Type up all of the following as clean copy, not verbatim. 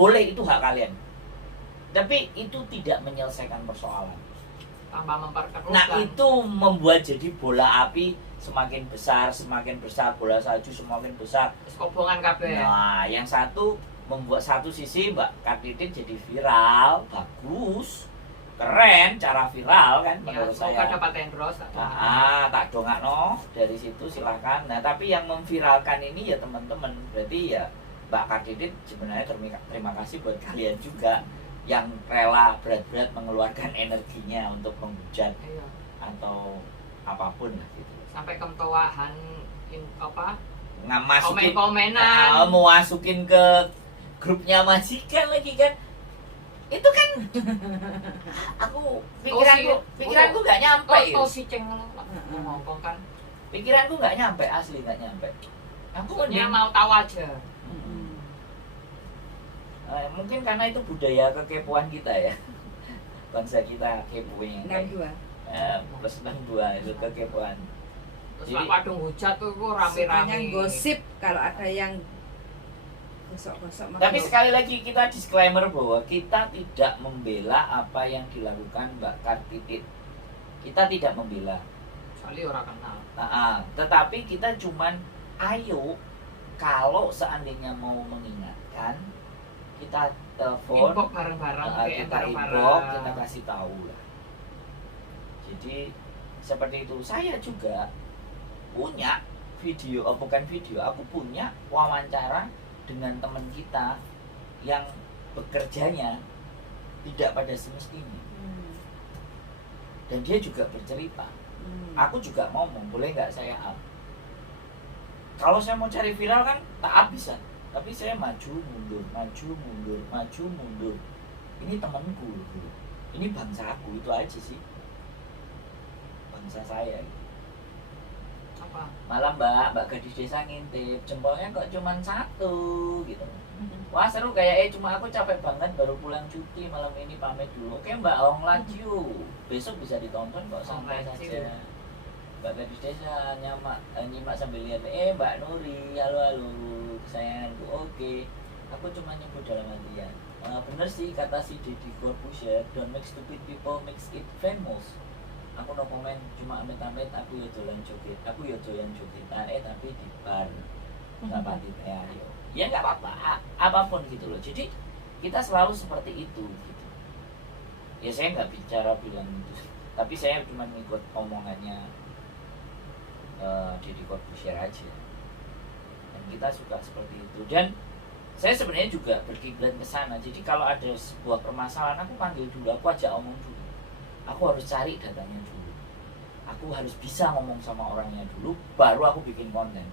boleh, itu hak kalian. Tapi itu tidak menyelesaikan persoalan. Tambah memperkeruh. Nah itu membuat jadi bola api semakin besar bola salju semakin besar. Kobongan kabeh. Nah yang satu membuat satu sisi Mbak Kartini jadi viral, bagus, keren, cara viral kan menurut saya. Semoga dapat endorse. Tak dongakno dari situ silakan. Nah tapi yang memviralkan ini ya teman-teman, berarti ya Mbak Kartini sebenarnya terima kasih buat kalian juga yang rela berat-berat mengeluarkan energinya untuk menghujat atau apapun lah gitu. Sampai kemtoahan masukin komen-komenan, mau masukin ke grupnya majikan lagi kan. Itu kan aku pikiranku nggak nyampe. Si ngomong kan. Pikiranku nggak nyampe, asli nggak nyampe. Aku dia mau tahu aja. Mungkin karena itu budaya kekepoan kita ya. Bangsa kita keponya. 62. Plus 62 itu kekepoan. Terus Pak Padung hujat tuh rame-rame. Gosip kalau ada yang gosok-gosok. Tapi sekali lagi kita disclaimer bahwa kita tidak membela apa yang dilakukan Mbak Kartini. Kita tidak membela. Soalnya orang kenal. Tetapi kita cuman ayo kalau seandainya mau mengingatkan, kita telepon, inbox bareng-bareng, kita inbox, kita kasih tahu lah. Jadi seperti itu. Saya juga punya video, bukan video, aku punya wawancara dengan teman kita yang bekerjanya tidak pada semestinya. Dan dia juga bercerita. Aku juga ngomong, boleh nggak saya up? Kalau saya mau cari viral kan tak up bisa. Tapi saya maju mundur. Ini temanku, ini bangsa aku, itu aja sih. Bangsa saya. Apa? Malam Mbak gadis desa ngintip, jempolnya kok cuma satu gitu. Wah seru kayaknya, cuma aku capek banget baru pulang cuti malam ini, pamit dulu. Oke Mbak, long laju. Besok bisa ditonton kok, santai saja. Mbak gadis desa nyimak sambil lihat, Mbak Nuri, halo kesayanganku. Oke, aku cuma nyebut dalam hatian. Bener sih kata si Deddy Corbuzier, don't make stupid people makes it famous. Aku no komen, cuma amit-amit aku ya doyan joget, tapi di bar nggak pati ayo. Ya nggak apa-apa, apapun gitu loh. Jadi kita selalu seperti itu gitu. Ya saya nggak bilang gitu, tapi saya cuma ngikut omongannya Deddy Corbuzier aja. Dan kita suka seperti itu. Dan saya sebenarnya juga berkiblat ke sana. Jadi kalau ada sebuah permasalahan, aku panggil dulu, aku ajak omong dulu. Aku harus cari datanya dulu. Aku harus bisa ngomong sama orangnya dulu, baru aku bikin konten.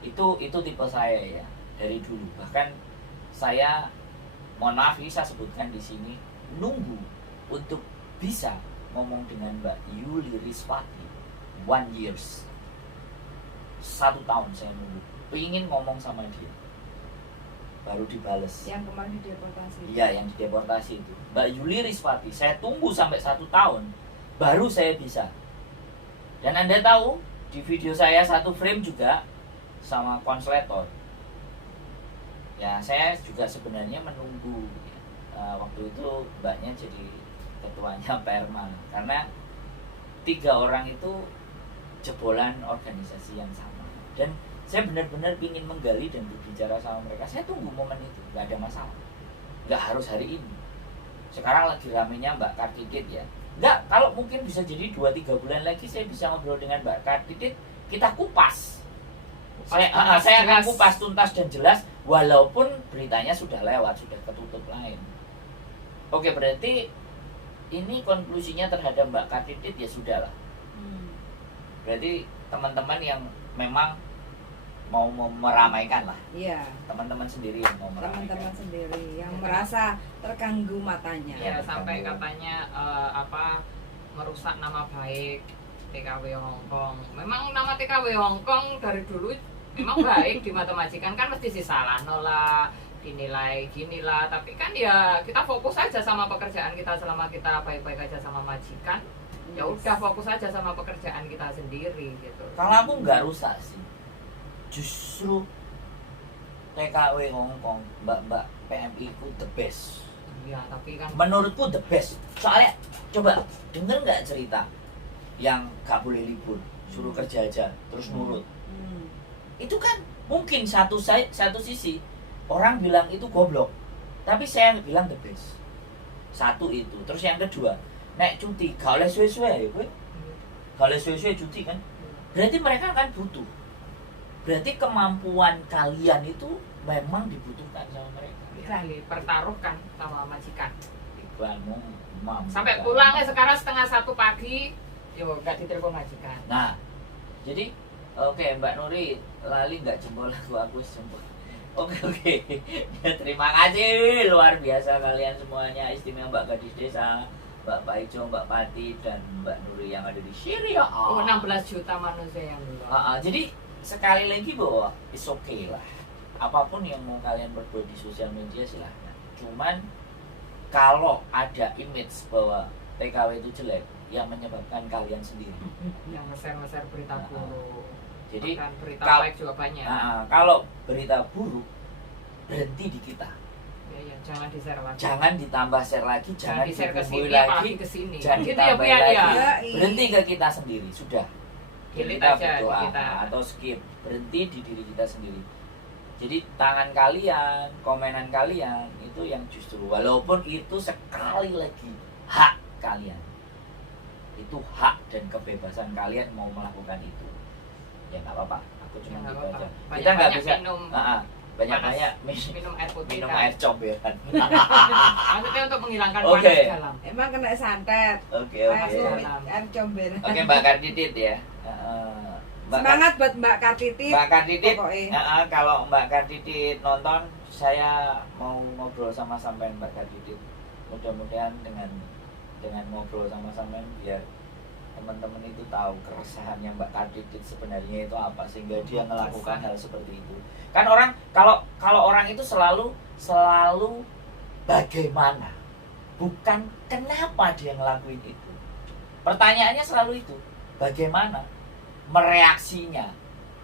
Itu tipe saya ya dari dulu. Bahkan saya, mohon maaf ini saya sebutkan di sini, nunggu untuk bisa ngomong dengan Mbak Yuli Rizwati 1 years. 1 tahun saya nunggu, pengen ngomong sama dia, baru dibales. Yang kemarin dideportasi. Iya, yang dideportasi itu Mbak Yuli Rizwati. Saya tunggu sampai 1 tahun baru saya bisa. Dan Anda tahu di video saya 1 frame juga sama konslator. Ya saya juga sebenarnya menunggu waktu itu mbaknya jadi ketuanya Perma, karena 3 orang itu jebolan organisasi yang sama. Dan saya benar-benar ingin menggali dan berbicara sama mereka. Saya tunggu momen itu, nggak ada masalah. Nggak harus hari ini. Sekarang lagi ramenya Mbak Kartini ya. Nggak, kalau mungkin bisa jadi 2-3 bulan lagi saya bisa ngobrol dengan Mbak Kartini. Kita kupas. Saya akan kupas tuntas dan jelas, walaupun beritanya sudah lewat, sudah ketutup lain. Oke, berarti ini konklusinya terhadap Mbak Kartini ya sudah lah. Berarti teman-teman yang memang mau meramaikan lah. Iya. Teman-teman sendiri yang mau meramaikan. Teman-teman sendiri yang merasa terganggu matanya. Ya, sampai katanya merusak nama baik TKW Hongkong. Memang nama TKW Hongkong dari dulu memang baik di mata majikan, kan mesti disalah nolak, dinilai gini lah. Tapi kan ya kita fokus aja sama pekerjaan kita, selama kita baik-baik aja sama majikan. Ya udah fokus aja sama pekerjaan kita sendiri gitu. Kalau aku nggak rusak sih, justru TKW Hongkong, mbak-mbak PM itu the best. Iya, tapi kan Menurutku the best. Soalnya coba denger nggak cerita yang gak boleh libur, suruh kerja aja, terus nurut. Itu kan mungkin satu sisi orang bilang itu goblok, tapi saya bilang the best. Satu itu. Terus yang kedua, naik cuti gak oleh suwe-suwe ya gue. Gak oleh suwe-suwe cuti kan. Berarti mereka akan butuh. Berarti kemampuan kalian itu memang dibutuhkan sama mereka. bisa dipertaruhkan sama majikan. Iqbalmu mampu. Sampai pulangnya sekarang 1:30 pagi, yo nggak ditelepon majikan. Nah, jadi oke Mbak Nuri lali nggak jempol aku jempol. Oke. Terima kasih luar biasa kalian semuanya, istimewa Mbak Gadis Desa, Mbak Paijo, Mbak Pati dan Mbak Nuri yang ada di Syria. Oh, 16 juta manusia yang belum. Jadi sekali lagi bahwa it's okay lah. Apapun yang mau kalian berbuat di sosial media silahkan. Cuman kalau ada image bahwa TKW itu jelek, yang menyebabkan kalian sendiri. Yang nge-share berita buruk. Jadi bahkan berita kalau- baik juga banyak. Kalau berita buruk berhenti di kita. Ya, jangan di-share lagi. Jangan ditambah share lagi, jangan di-share ke dikumpulin sini, lagi, apalagi ke sini. jangan Gitu ya, ditambahin Pian, lagi. ya. Berhenti ke kita sendiri, sudah. Delete Kita aja berdoa di kita. atau skip, berhenti di diri kita sendiri. Jadi tangan kalian, komenan kalian itu yang justru walaupun itu sekali lagi hak kalian. Itu hak dan kebebasan kalian mau melakukan itu. Ya nggak apa-apa, aku Ya, cuma nggak gitu apa-apa. aja. Kita nggak Banyak-banyak bisa minum banyak-banyak minum air putih. minum kan. air comberan. Maksudnya untuk menghilangkan Oke. panas dalam. Emang kena santet. Oke Air oke. suwit, air comberan. Oke Mbak Kartidit ya. Semangat buat Mbak Kartiti. Mbak Kartidit. Pokoknya. Kalau Mbak Kartidit nonton, saya mau ngobrol sama sampean Mbak Kartidit. Mudah-mudahan dengan ngobrol sama sampean biar teman-teman itu tahu keresahannya Mbak Kartidit sebenarnya itu apa sehingga dia melakukan hal seperti itu. Kan orang kalau orang itu selalu bagaimana, bukan kenapa dia ngelakuin itu. Pertanyaannya selalu itu, bagaimana mereaksinya,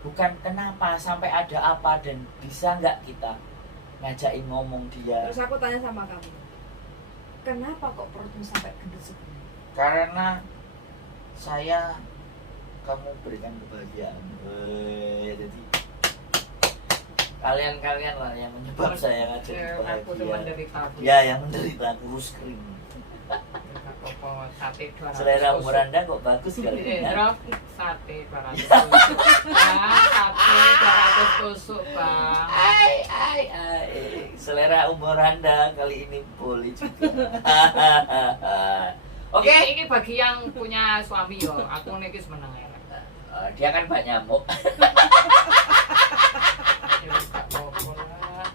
bukan kenapa sampai ada apa dan bisa nggak kita ngajakin ngomong dia. Terus aku tanya sama kamu, kenapa kok perutmu sampai gendut segini? Karena kamu berikan kebahagiaan. Jadi kalian lah yang menyebab saya ngajak Aku tuh bahagia. menderita. Ya yang menderita kurus kering. Sate 200 Selera tusuk. umur Anda kok bagus sekali. Ya? Prof, sate 200 tusuk. Bang, sate 200 tusuk, Bang. Ai. Selera umur Anda kali ini boleh juga. Oke. Ini bagi yang punya suami yo, aku niki meneng ya. Dia kan banyak nyamuk. Ya wis gak apa-apa lah.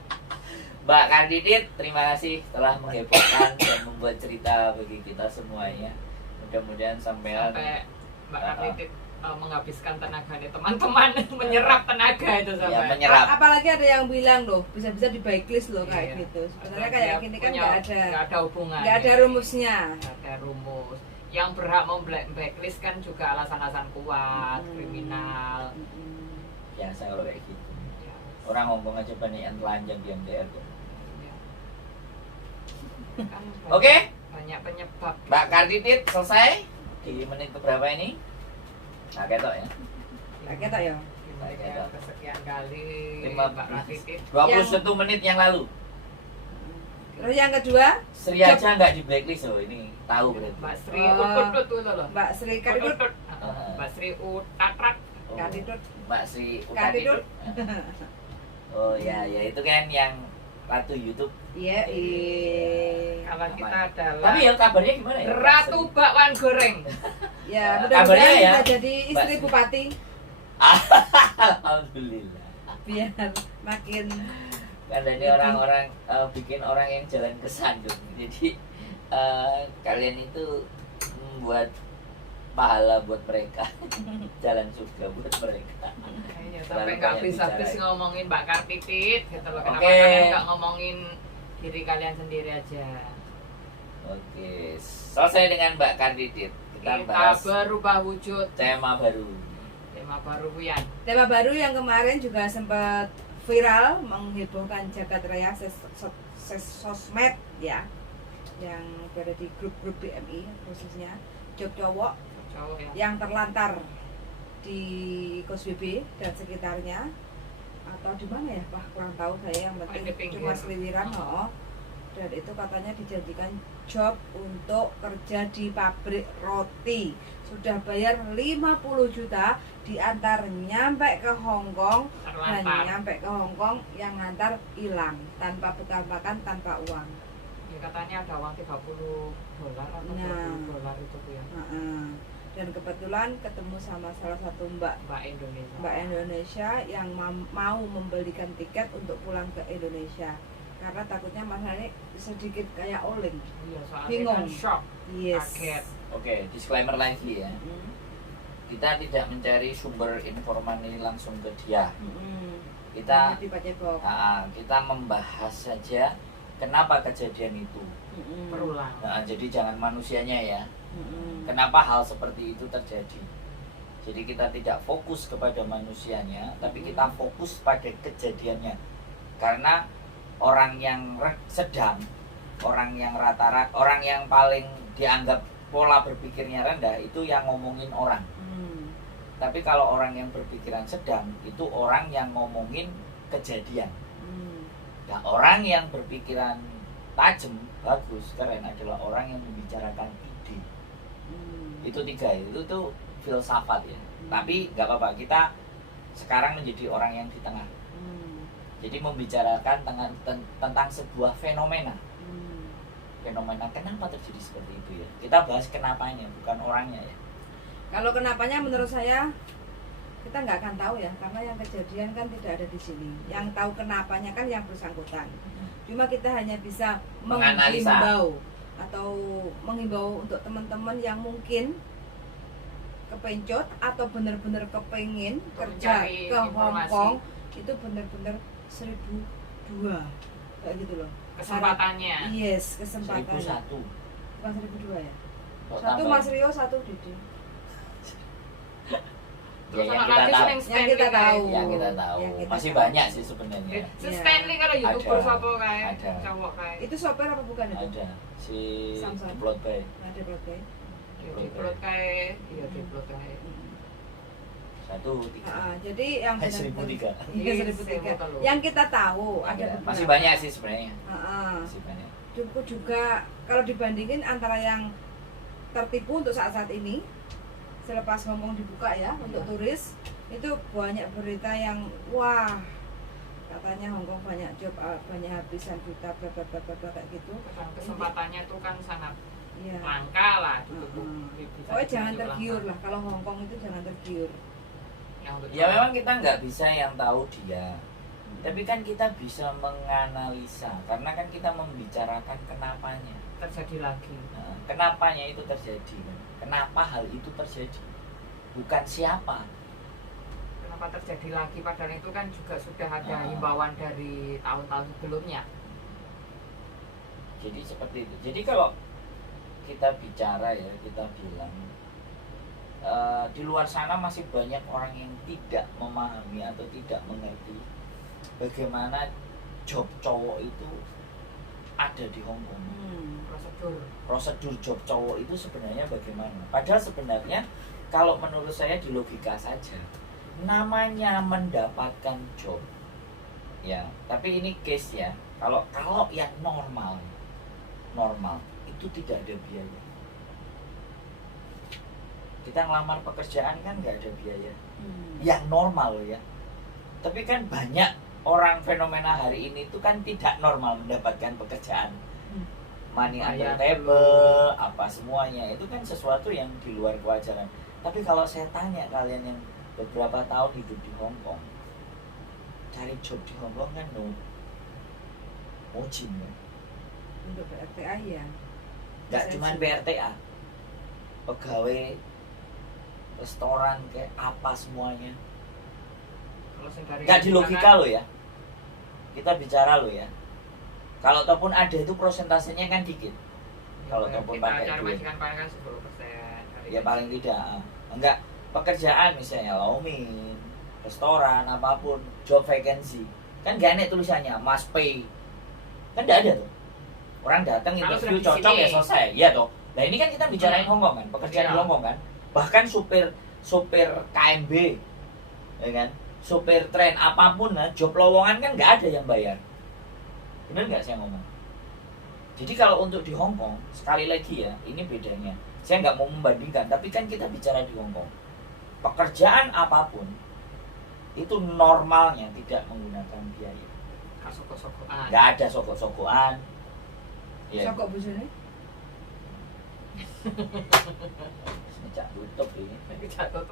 Mbak Kardidit, terima kasih telah menghebohkan dan membuat cerita bagi kita semuanya. Mudah-mudahan sampean Sampai Mbak Kartitit menghabiskan tenaga nih teman-teman, menyerap tenaga itu ya sampai. menyerap. Apalagi ada yang bilang loh, bisa-bisa di backlist loh Iya. kayak gitu. Sebenarnya Dia kayak gini kan punya- nggak ada hubungan. ada rumusnya. Nggak ada rumus. Yang berhak blacklist kan juga alasan-alasan kuat, kriminal. Biasa kalau kayak gitu. Ya, Orang ngomong aja banyak yang telanjang di MTR tuh. ya. Kan banyak- Oke, banyak penyebab. Mbak Kardidit selesai di menit keberapa ini? Nah, ketok ya. Nah, kita ya. Gimana kesekian kali Lima- Mbak Kartitit 21 menit yang lalu. Terus yang kedua, Sri aja nggak di blacklist loh, ini tahu berarti. Mbak Sri Oh. Utut itu loh. Mbak Sri Kartitut. Utut. Mbak Sri Utatrat. Oh, Kartitut. Mbak Sri Kartitut. Utaditut. Oh ya, itu kan yang ratu YouTube. Iya, Kalau kita adalah Tapi ya kabarnya gimana ya? Mbak Ratu Sri? Bakwan Goreng. ya Kabarnya mudah-mudahan ya, bisa jadi istri Mbak Sri. bupati Alhamdulillah. biar makin Karena ini orang-orang bikin orang yang jalan ke Sandung. Jadi kalian itu membuat pahala buat mereka, jalan surga buat mereka. Iya, Terlalu sampai nggak banyak habis-habis bicara. ngomongin Mbak Kartitit gitu loh. Kenapa Oke. kalian nggak ngomongin diri kalian sendiri aja? Oke, selesai dengan Mbak Kardidit. Kita Kita bahas berubah wujud. tema baru. Tema baru Wian. tema baru yang kemarin juga sempat viral menghebohkan jagat raya sosmed ya, yang berada di grup-grup BMI khususnya job cowok Cowok ya. yang terlantar di Kos BB dan sekitarnya atau di mana ya, Pak, kurang tahu saya, yang di penting pinggir. cuma seliwiran. Dan itu katanya dijanjikan job untuk kerja di pabrik roti, sudah bayar 50 juta, diantar nyampe ke Hong Kong, dan Terlantar. nyampe ke Hong Kong yang ngantar hilang tanpa bekal makan, tanpa uang. Ya, katanya ada uang $30 atau Nah. $20 itu ya. Dan kebetulan ketemu sama salah satu mbak Mbak Indonesia. Indonesia yang mau membelikan tiket untuk pulang ke Indonesia karena takutnya masalahnya sedikit kayak Oleng. Iya, soalnya Bingung. kan shock. Yes. Kaget. Oke, disclaimer lagi ya. Mm-mm. Kita tidak mencari sumber informasi langsung ke dia. Mm-mm. Kita Dipacebok. kita membahas saja kenapa kejadian itu. Mm-mm. Berulang. Jadi jangan manusianya ya. Mm-mm. Kenapa hal seperti itu terjadi? Jadi kita tidak fokus kepada manusianya, tapi kita fokus pada kejadiannya. Karena orang yang sedang, orang yang rata-rata, orang yang paling dianggap pola berpikirnya rendah itu yang ngomongin orang. Tapi kalau orang yang berpikiran sedang itu orang yang ngomongin kejadian. Nah, orang yang berpikiran tajam, bagus, keren adalah orang yang membicarakan ide. Itu tiga, itu tuh filsafat ya. Tapi nggak apa-apa, kita sekarang menjadi orang yang di tengah. Jadi membicarakan tentang sebuah fenomena. Fenomena kenapa terjadi seperti itu ya. Kita bahas kenapanya, bukan orangnya ya. Kalau kenapanya menurut saya kita nggak akan tahu ya, karena yang kejadian kan tidak ada di sini. Yang tahu kenapanya kan yang bersangkutan. Cuma kita hanya bisa Menganalisa. menghimbau untuk teman-teman yang mungkin kepencot atau benar-benar kepengin kerja Mencari ke Hong informasi. Kong, itu benar-benar 1.002 kayak gitu loh. Kesempatannya. Yes, kesempatannya. 1001. Bukan 1.002 ya. Kok Satu tambah? Mas Rio, satu Dede. Ya, yang Terus kita nanti tahu. sering Yang Stanley kita kayak- tahu. Yang kita tahu. Yang kita Masih tahu. banyak sih sebenarnya. Si Iya. Stanley kalau YouTuber Ada. siapa kayak Ada. cowok kayak Itu sopir apa bukan itu? Ada si Samson. Jeblot Bay. Ada berarti. ya, diplot kayak iya diplot kayak 1-3. Jadi yang Eh, 1003. Iya, 1003. 1003. Yang kita tahu ada Ada. beberapa. Masih banyak sih sebenarnya. Masih Masih banyak. juga kalau dibandingin antara yang tertipu untuk saat-saat ini selepas ngomong dibuka ya untuk turis, itu banyak berita yang wah, katanya Hongkong banyak job, banyak habisan juta bla bla bla bla bla, kayak gitu. dan kesempatannya tuh kan sangat Iya. langka lah ditutup. Mm-mm. Pokoknya jangan tergiur lah, kalau Hongkong itu jangan tergiur. Ya memang kita nggak bisa yang tahu dia. Tapi kan kita bisa menganalisa karena kan kita membicarakan kenapanya. terjadi lagi. Nah, kenapanya itu terjadi? Kenapa hal itu terjadi? Bukan siapa. Kenapa terjadi lagi padahal itu kan juga sudah ada Ah. himbauan dari tahun-tahun sebelumnya. Jadi seperti itu. Jadi kalau kita bicara ya, kita bilang di luar sana masih banyak orang yang tidak memahami atau tidak mengerti bagaimana job cowok itu ada di Hong Kong. Prosedur. Prosedur job cowok itu sebenarnya bagaimana? Padahal sebenarnya kalau menurut saya di logika saja, namanya mendapatkan job, ya. Tapi ini case ya. Kalau yang normal itu tidak ada biaya. Kita ngelamar pekerjaan kan nggak ada biaya. Yang normal ya. Tapi kan banyak orang fenomena hari ini itu kan tidak normal mendapatkan pekerjaan. Money under Bayar table, apa semuanya itu kan sesuatu yang di luar kewajaran. Tapi kalau saya tanya kalian yang beberapa tahun hidup di Hong Kong, cari job di Hong Kong kan mojim ya. Untuk BRTA ya. Gak cuman BRTA, pegawai restoran kayak apa semuanya. Kalau sing dari Gak di kita logika kan- lo ya. Kita bicara lo ya. Kalau ataupun ada itu persentasenya kan dikit. Kalau ataupun kita pakai cari duit. majikan paling kan 10% dari Ya paling tidak. Enggak pekerjaan misalnya laumin, restoran apapun, job vacancy Kan gak ada tulisannya Mas P. Kan gak ada tuh. Orang datang Kalau interview sudah di cocok sini. ya selesai. Iya toh. Nah ini kan kita bicarain Hongkong kan, pekerjaan di Iya. Hongkong kan. Bahkan supir KMB, ya kan, supir tren apapun, nah, job lowongan kan nggak ada yang bayar. Bener nggak saya ngomong? Jadi kalau untuk di Hongkong, sekali lagi ya, ini bedanya. Saya nggak mau membandingkan, tapi kan kita bicara di Hongkong. Pekerjaan apapun itu normalnya tidak menggunakan biaya. Gak sokok-sokokan. Nggak ada sokok-sokokan. Ya, Sokok bojone. sejak tutup ini. Jatuh